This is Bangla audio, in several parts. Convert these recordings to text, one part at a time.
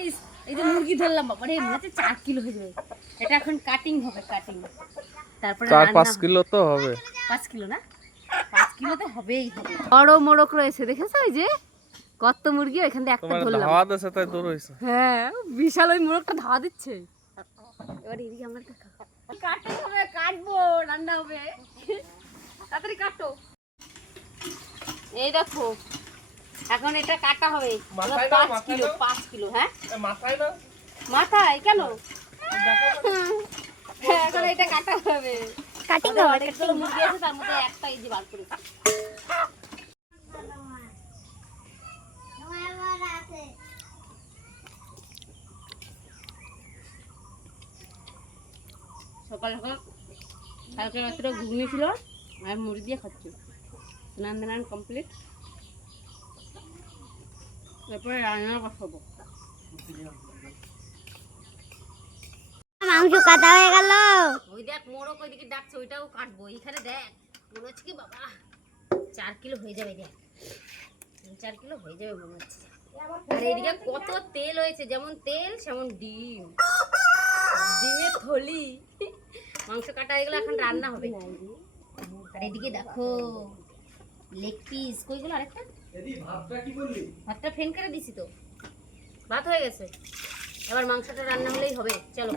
গাইস এই যে মুরগি ধরলাম মনে হচ্ছে চার কিলো হয়ে যাবে। এটা এখন কাটিং হবে কাটিং তারপরে চার পাঁচ। কিলো তো হবে। পাঁচ কিলো না? পাঁচ কিলো তো হবেই। হবে বড় মোড়ক রয়েছে দেখেছ যে? কত মুরগি ওইখান থেকে একটা ধরলাম। ধাওয়া তাই দূর হয়েছে হ্যাঁ বিশাল ওই মোড়কটা ধাওয়া দিচ্ছে। এবার এদিকে আমরা একটা কাটতে হবে কাটবো রান্না হবে। তাড়াতাড়ি কাটো। এই দেখো এখন এটা কাটা হবে। পাঁচ কিলো পাঁচ কিলো হ্যাঁ? মাথায় না মাথায় কেন? হ্যাঁ, এখন এটা কাটা হবে। কাটিং আমাদের অনেকগুলো মুরগি আছে তার মধ্যে একটা এই বার করেছি সকাল সকাল কালকে রাত্রে ঘুগনি ছিল আর মুড়ি দিয়ে খাচ্ছি। স্নান দান কমপ্লিট তারপরে রান্না বসাবো মাংস কাটা হয়ে গেল। ওই দেখ মোড়ক ওইদিকে ডাকছে ওইটাও কাটবো। এখানে দেখ মনে হচ্ছে কি বাবা চার কিলো হয়ে যাবে দেখ। তিন চার কিলো হয়ে যাবে মনে হচ্ছে। আর এদিকে কত তেল হয়েছে যেমন তেল সেমন ডিম। ডিমের থলি। মাংস কাটা হয়ে গেলে এখন রান্না হবে। আর এদিকে দেখো লেগ পিস। কইগুলো আরেকটা? ভাতটা ফেন করে দিছি তো। ভাত হয়ে গেছে। এবার মাংসটা রান্না হলেই হবে। চলো।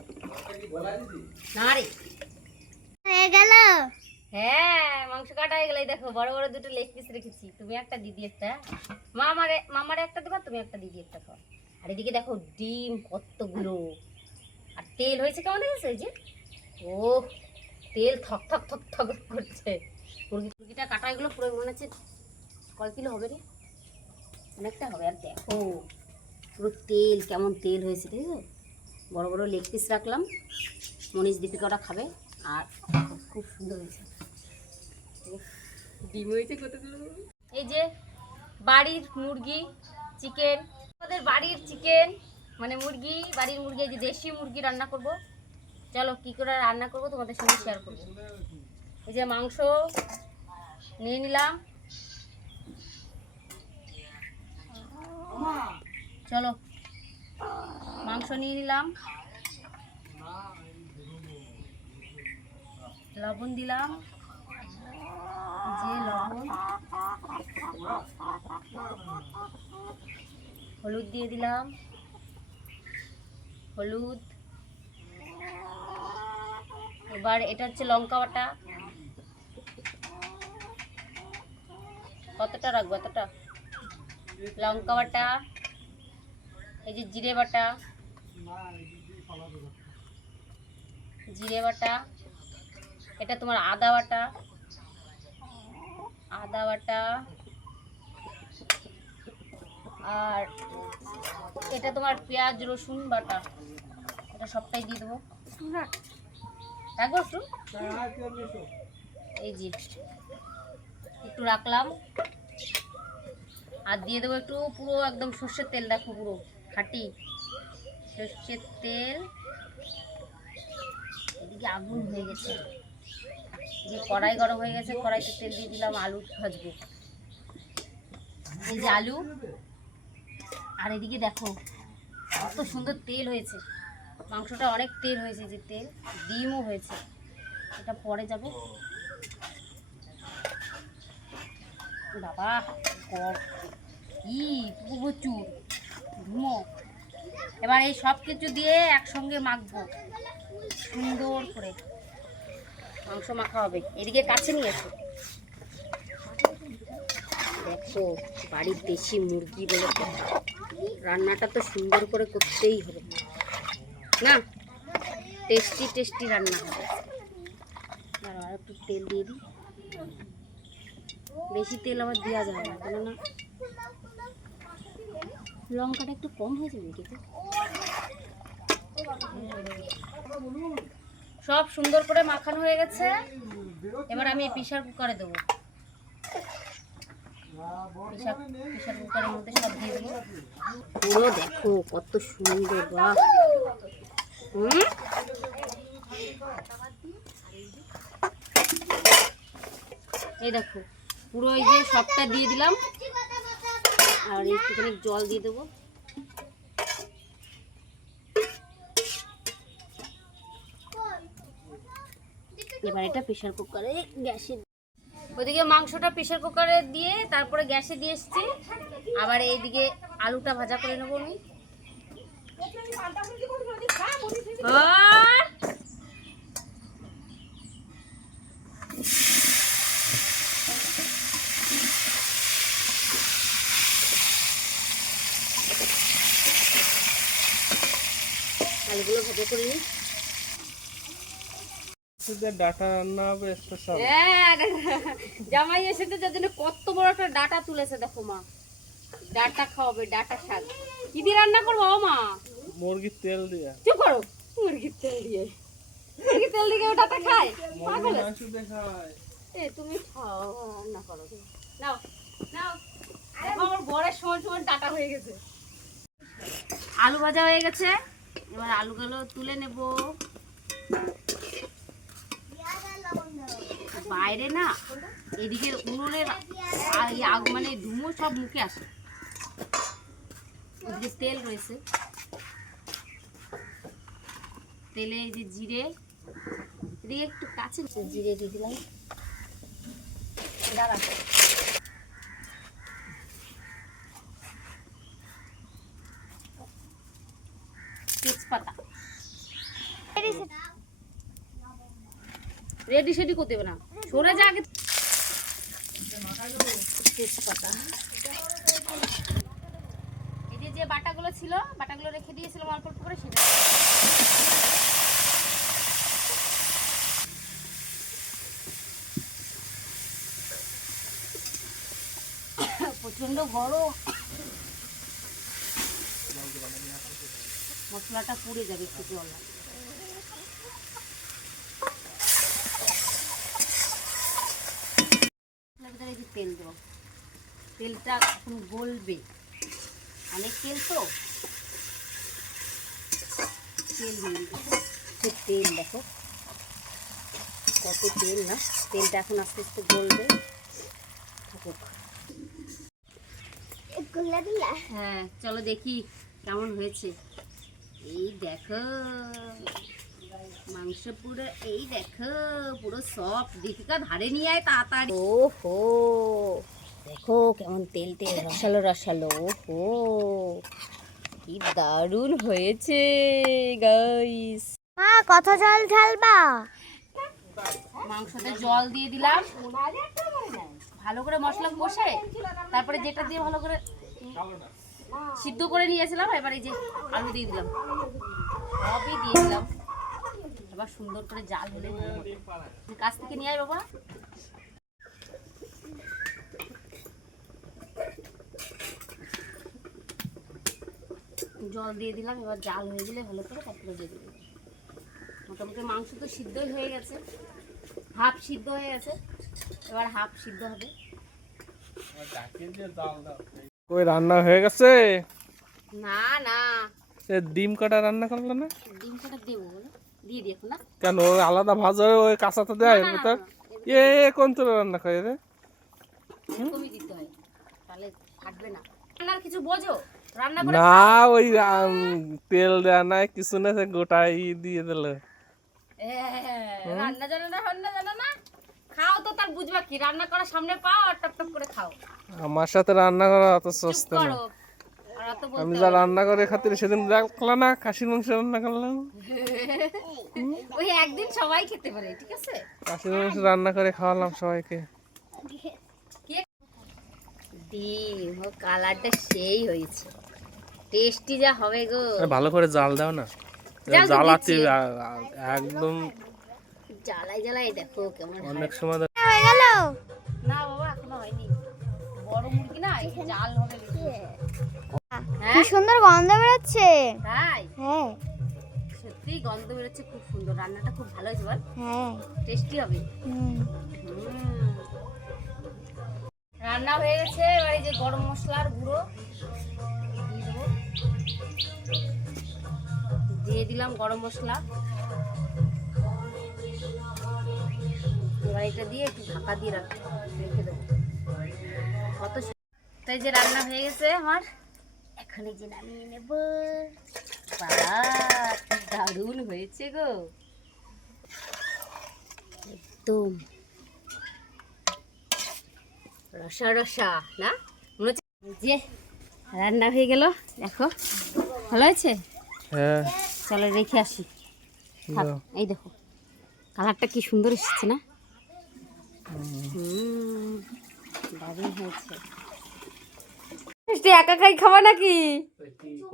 না রে। হয়ে গেল। হ্যাঁ মাংস কাটা হয়ে গেলে। দেখো বড় বড় দুটো লেগ পিস রেখেছি। তুমি একটা দিদি একটা। মামারে মামারে একটা দেবা তুমি একটা দিদি একটা খাও। আর এদিকে দেখো ডিম কতগুলো। আর তেল হয়েছে কেমন হয়েছে ওই যে? ও তেল থক থক থক থক করছে। মুরগি মুরগিটা কাটা এগুলো পুরো মনে হচ্ছে কয় কিলো হবে রে? অনেকটা হবে আর দেখো। পুরো তেল কেমন তেল হয়েছে ঠিক আছে বড় বড় লেগ পিস রাখলাম। মনীষ দীপিকা ওরা খাবে। আর খুব সুন্দর হয়েছে। ডিম হয়েছে কতগুলো? এই যে বাড়ির মুরগি চিকেন। আমাদের বাড়ির চিকেন মানে মুরগি বাড়ির মুরগি এই যে দেশি মুরগি রান্না করব। চলো কি করে রান্না করব তোমাদের সঙ্গে শেয়ার করব। এই যে মাংস নিয়ে নিলাম। চলো। মাংস নিয়ে নিলাম। লবণ দিলাম। যে লবণ, হলুদ দিয়ে দিলাম। হলুদ। এবার এটা হচ্ছে লঙ্কা বাটা। কতটা রাখব, এতটা? লঙ্কা বাটা, এই যে জিরে বাটা জিরে বাটা, এটা তোমার আদা বাটা আদা বাটা, আর এটা তোমার পেঁয়াজ, রসুন বাটা, এটা সবটাই দিয়ে দেবো। রাখব একটু? এই যে, একটু রাখলাম। আর দিয়ে দেবো একটু পুরো একদম সর্ষের তেল দেখো পুরো খাটি। সর্ষের তেল, এদিকে আগুন হয়ে গেছে। যে কড়াই গরম হয়ে গেছে, কড়াইতে তেল দিয়ে দিলাম আলু ভাজবো। এই যে আলু, আর এদিকে দেখো, কত সুন্দর তেল হয়েছে। মাংসটা অনেক তেল হয়েছে, যে তেল, ডিমও হয়েছে। এটা পরে যাবে। বাবা কি প্রচুর। ধুমো এবার এই সব কিছু দিয়ে একসঙ্গে মাখবো। সুন্দর করে। মাংস মাখা হবে। এদিকে কাছে নিয়ে এসো। দেখো, বাড়ির দেশি মুরগি বলে রান্নাটা তো সুন্দর করে করতেই হবে। না? টেস্টি টেস্টি রান্না হবে। আর একটু তেল দিয়ে দিই। বেশি তেল আবার দেওয়া যায় না কেননা লঙ্কাটা একটু কম হয়েছে যাবে কিন্তু সব সুন্দর করে মাখানো হয়ে গেছে। এবার আমি প্রেশার কুকারে দেবো। প্রেশার কুকারের মধ্যে সব দিয়ে দেবো। পুরো দেখো কত সুন্দর হুম? এই দেখো পুরো ওই যে সবটা দিয়ে দিলাম। আর একটুখানি জল দিয়ে দেবো। এবার এটা প্রেশার কুকারে গ্যাসে ওইদিকে মাংসটা প্রেশার কুকারে দিয়ে তারপরে গ্যাসে দিয়ে এসছি। আবার এইদিকে আলুটা ভাজা করে নেব আমি। আলুগুলো ভাজা করে নিই ডাটা রান্না হবে স্পেশাল হ্যাঁ, জামাই এসেছে যার জন্য কত বড় একটা ডাটা তুলেছে দেখো মা। ডাটা খাওয়াবে ডাটা শাক কি দিয়ে রান্না করব মা? মুরগির তেল দিয়ে। চুপ করো মুরগির তেল দিয়ে। মুরগির তেল দিয়ে কেউ ডাটা খায়? পাগল এ তুমি খাও রান্না করো। নাও নাও। আমার বড়ের সমান সমান ডাটা হয়ে গেছে। আলু ভাজা হয়ে গেছে। এবার আলুগুলো তুলে নেব। বাইরে না, এদিকে উনুনের মানে ধুমো সব মুখে আসে। ওদিকে তেল রয়েছে। তেলে এই যে জিরে, এদিকে একটু কাছে জিরে দিয়ে দিলাম। দাঁড়া তেজপাতা রেডি সেডি করতে হবে না। সরে যা আগে। এই যে যে বাটাগুলো ছিল, বাটাগুলো রেখে দিয়েছিলাম অল্প অল্প করে, সেটা প্রচণ্ড গরম। মশলাটা পুড়ে যাবে একটু জল। লাগবে। মশলার ভিতরে এই যে তেল দেবো তেলটা এখন গলবে। অনেক তেল তো? তেল দিয়ে তেল দেখো। কত তেল না? তেলটা এখন আস্তে আস্তে গলবে। থাকুক হ্যাঁ চলো দেখি কেমন হয়েছে। এই দেখো। মাংস পুরো এই দেখো পুরো সফট দীপিকা ধারে নিয়ে আয় তাড়াতাড়ি। ও হো দেখো কেমন তেল তেল রসালো রসালো। ও কি দারুণ হয়েছে গাইস মা কত জল ঢালবা? মাংসতে জল দিয়ে দিলাম। ভালো করে মশলা কষে তারপরে যেটা দিয়ে ভালো করে সিদ্ধ করে নিয়েছিলাম এবার এই যে আলু দিয়ে দিলাম। সবই দিয়ে দিলাম। এবার সুন্দর করে জাল হলে। কাছ থেকে নিয়ে আয় বাবা। জল দিয়ে দিলাম এবার জাল হয়ে গেলে ভালো করে তারপরে দিয়ে দিলাম মোটামুটি মাংস তো সিদ্ধই হয়ে গেছে হাফ সিদ্ধ হয়ে গেছে এবার হাফ সিদ্ধ হবে। ওই রান্না হয়ে গেছে? না না। সে ডিম কাটা রান্না করল না? ডিম কটা দেবো দিয়ে দেখো না। কেন ওই আলাদা ভাজা ওই কাঁচাটা দেয় না, এ কোন তোর রান্না করে রে? এরকমই দিতে হয় তাহলে ফাটবে না। রান্নার কিছু বোঝো? না ওই তেল দেয়া নাই কিছু না সে গোটাই দিয়ে দিল রান্না জানো না রান্না জানো না খাও তো তার বুঝবা কি রান্না করার সামনে পাও আর টপ টপ করে খাও আমার সাথে রান্না করা অত সস্তা না আমি যা রান্না করে খাতির সেদিন দেখলাম না খাসির মাংস রান্না করলাম ওই একদিন সবাই খেতে পারে ঠিক আছে খাসির মাংস রান্না করে খাওয়ালাম সবাইকে ডিম ও কালারটা সেই হয়েছে টেস্টি যা হবে গো। ভালো করে জাল দাও না। জাল তো জ্বালাতে দিচ্ছি। আ- আ- একদম জ্বালাই জ্বালাই দেখো কেমন অনেক সময় হয়ে গেল? না বাবা এখনও হয়নি। বড় মুরগি না জাল হবে। কি হ্যাঁ? সুন্দর গন্ধ বেরোচ্ছে। তাই? হ্যাঁ। সত্যি গন্ধ বেরোচ্ছে খুব সুন্দর। রান্নাটা খুব ভালো হয়েছে বল। হ্যাঁ। টেস্টি হবে। হুম। হুম। রান্না হয়ে গেছে এবার এই যে গরম মশলার গুঁড়ো। দিয়ে দিলাম গরম মশলা। এটা দিয়ে একটু ঢাকা দিয়ে রাখ রেখে কত তাই যে রান্না হয়ে গেছে আমার। এখন এই যে নামিয়ে নেব। দারুণ হয়েছে গো। একদম। রসা রসা, না? মনে হচ্ছে যে রান্না হয়ে গেল। দেখো, ভালো হয়েছে? হ্যাঁ। চলো রেখে আসি। এই দেখো কালারটা কি সুন্দর এসেছে না? হুম, দারুণ হয়েছে। ষষ্ঠী একা খাই খাওয়া নাকি?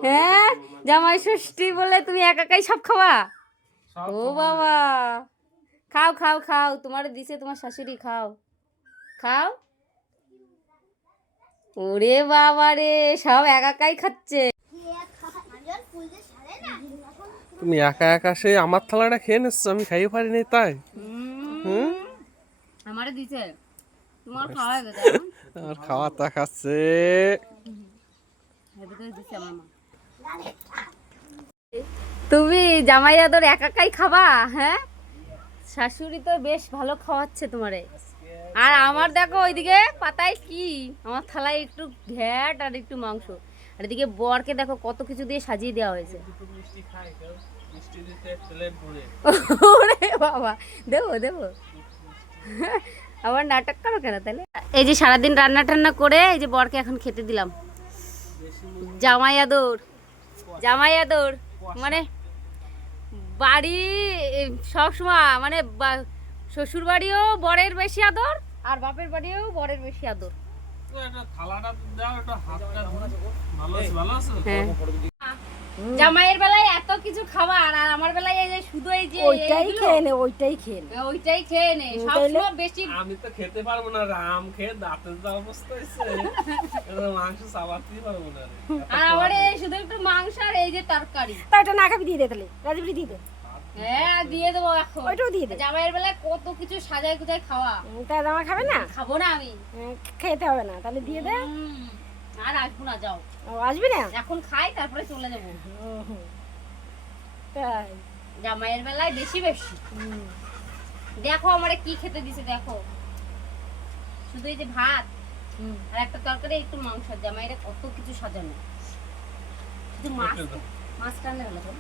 হ্যাঁ জামাই ষষ্ঠী বলে তুমি একা খাই সব খাওয়া ও বাবা। খাও খাও খাও তোমার দিছে তোমার শাশুড়ি খাও। খাও? ওরে বাবা রে সব একাকাই খাচ্ছে। তুমি একা একা সে আমার থালাটা খেয়ে নিচ্ছ? আমি খাইয়ে পারিনি তাই। হুম? আমারে দিছে। তোমার খাওয়া হয়ে গেছে? আর খাওয়া তা খাচ্ছে। মা। তুমি জামাই আদর একাকাই খাবা হ্যাঁ? শাশুড়ি তো বেশ ভালো খাওয়াচ্ছে তোমারে। আর আমার দেখো ওইদিকে পাতায় কি? আমার থালায় একটু ঘ্যাট আর একটু মাংস। আর এদিকে বরকে দেখো কত কিছু দিয়ে সাজিয়ে দেওয়া হয়েছে। ওরে বাবা দেবো দেবো। আবার নাটক করো কেন তাহলে? এই যে সারাদিন রান্না টান্না করে এই যে বরকে এখন খেতে দিলাম। জামাই আদর জামাই আদর মানে বাড়ি সব সময় মানে শ্বশুর বাড়িও বরের বেশি আদর আর বাপের বাড়িও বরের বেশি আদর। জামাইয়ের বেলায় এত কিছু খাবার আর আমার বেলায় এই যে শুধু এই যে ওইটাই খেয়ে নে ওইটাই খেয়ে নে। ওইটাই খেয়ে নে। সবসময় বেশি আমি তো খেতে পারব না রাম খেয়ে দাঁতের যা অবস্থা হয়েছে। মাংস চাবাতেই পারব না আর আমার এই শুধু একটু মাংস আর এই যে তরকারি। তা ওটা না খাবি দিয়ে দে তাহলে। রাজবি দিয়ে দে। হ্যাঁ দিয়ে দেবো এখন। ওইটাও দিয়ে দে। জামাইয়ের বেলায় কত কিছু সাজায় গুজায় খাওয়া। তা জামা খাবে না? খাব না আমি। খেতে হবে না তাহলে দিয়ে দে। আর আসব না যাও। ও, আসবি না? এখন খাই তারপরে চলে যাব হুম, হুম। তাই। জামাইয়ের বেলায় বেশি বেশি। হুম। দেখো আমারে কি খেতে দিছে দেখো। শুধু এই যে ভাত হুম। আর একটা তরকারি একটু মাংস। জামাইরে কত কিছু সাজানো। শুধু মাছ মাছ রান্না হলো তো?